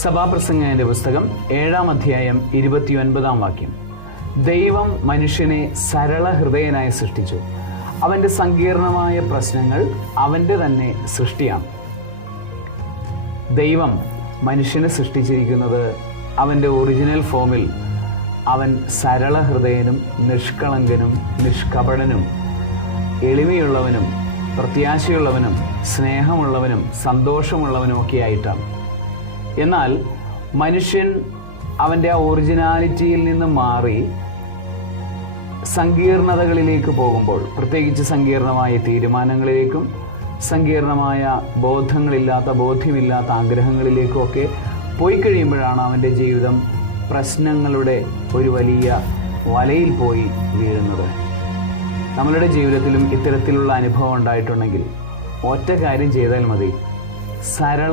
സഭാപ്രസംഗന്റെ പുസ്തകം 7-ാം അധ്യായം 29-ാം വാക്യം. ദൈവം മനുഷ്യനെ സരള ഹൃദയനായി സൃഷ്ടിച്ചു. അവന്റെ സങ്കീർണമായ പ്രശ്നങ്ങൾ അവന്റെ തന്നെ സൃഷ്ടിയാണ്. ദൈവം മനുഷ്യനെ സൃഷ്ടിച്ചിരിക്കുന്നത് അവന്റെ ഒറിജിനൽ ഫോമിൽ അവൻ സരള ഹൃദയനും നിഷ്കളങ്കനും നിഷ്കപടനും എളിമയുള്ളവനും പ്രത്യാശയുള്ളവനും സ്നേഹമുള്ളവനും സന്തോഷമുള്ളവനും ഒക്കെ ആയിട്ടാണ്. എന്നാൽ മനുഷ്യൻ അവൻ്റെ ആ ഒറിജിനാലിറ്റിയിൽ നിന്ന് മാറി സങ്കീർണതകളിലേക്ക് പോകുമ്പോൾ, പ്രത്യേകിച്ച് സങ്കീർണമായ തീരുമാനങ്ങളിലേക്കും സങ്കീർണമായ ബോധ്യമില്ലാത്ത ആഗ്രഹങ്ങളിലേക്കും ഒക്കെ പോയി കഴിയുമ്പോഴാണ് അവൻ്റെ ജീവിതം പ്രശ്നങ്ങളുടെ ഒരു വലിയ വലയിൽ പോയി വീഴുന്നത്. നമ്മളുടെ ജീവിതത്തിലും ഇത്തരത്തിലുള്ള അനുഭവം ഉണ്ടായിട്ടുണ്ടെങ്കിൽ ഒറ്റ കാര്യം ചെയ്താൽ മതി. സരള